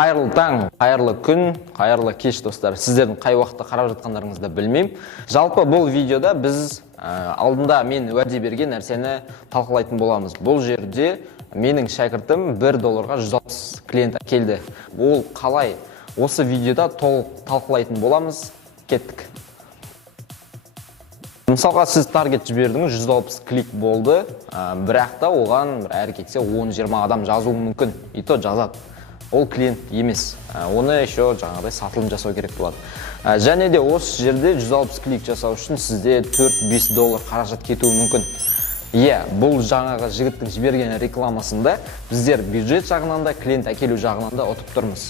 Қайырлы таң, қайырлы күн, қайырлы кеш достар. Сіздердің қай уақытта қарап жатқандарыңызды білмеймін. Жалпы бұл видеода біз алдында мен уәде берген нәрсені талқылайтын боламыз. Бұл жерде менің шәкіртім $1 160 клиент келді. Ол қалай? Осы видеода толық талқылайтын боламыз. Кеттік. Мысалға сіз таргет жібердіңіз, 160 клик болды, бірақ та оған әрі кетсе 10-20 адам жазуы мүмкін. И то жазады. Ол клиент емес. Оны еще жаңағыдай сатылым жасау керек болады. Және де осы жерде 160 клик жасау үшін сізде $4-5 қаражат кетуі мүмкін. Бұл жаңағы жігіттің жіберген рекламасында біздер бюджет жағынан да, клиент әкелу жағынан да ұтып тұрмыз.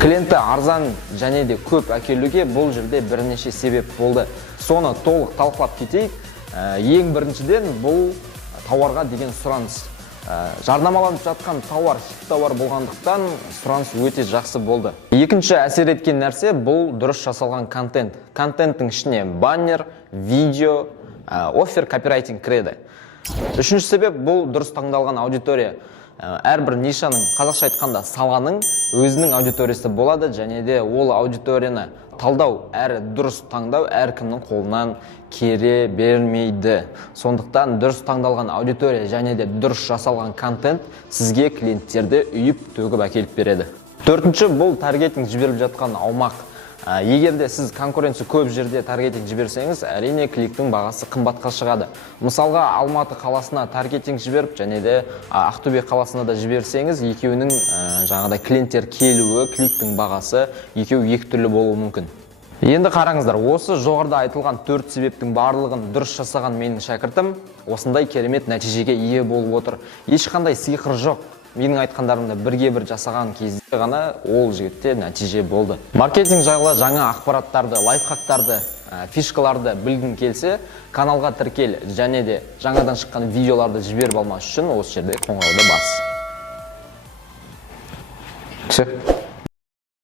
Клиентті арзан және де көп әкелуге бұл жерде бірнеше себеп болды. Соны толық талқылап кетейік. Ең біріншіден бұл тауарға деген сұраныс. Жарнамаланып жатқан тауар хит тауар болғандықтан сұраныс өте жақсы болды. Екінші әсер еткен нәрсе бұл дұрыс жасалған контент. Контенттің ішіне баннер, видео, оффер, копирайтинг кіреді. Үшінші себеп бұл дұрыс таңдалған аудитория. Әрбір нишаның, қазақша айтқанда саланың өзінің аудиториясы болады, және де ол аудиторияны талдау, әрі дұрыс таңдау әркімнің қолынан келе бермейді. Сондықтан дұрыс таңдалған аудитория және де дұрыс жасалған контент сізге клиенттерді үйіп төгіп әкеліп береді. Төртінші, бұл таргетинг жіберіп жатқан аумақ. Егер де сіз конкуренция көп жерде таргетинг жіберсеңіз, әрине кликтің бағасы қымбатқа шығады. Мысалға, Алматы қаласына таргетинг жіберіп, және де Ақтөбе қаласына да жіберсеңіз, екеуінің жаңағыдай клиенттер келуі, кликтің бағасы екеуі екі түрлі болуы мүмкін. Енді қараңыздар, осы жоғарыда айтылған 4 себептің барлығын дұрыс жасаған менің шәкіртім осындай керемет нәтижеге ие болып отыр. Ешқандай сиқыр жоқ. Менің айтқандарымды бірге-бір жасаған кезде ғана ол жігітте нәтиже болды. Маркетинг жайлы жаңа ақпараттарды, лайфхактарды, фишкаларды білгің келсе, каналға тіркел, және де жаңадан шыққан видеоларды жіберіп алмас үшін осы жерде қоңырауды бас.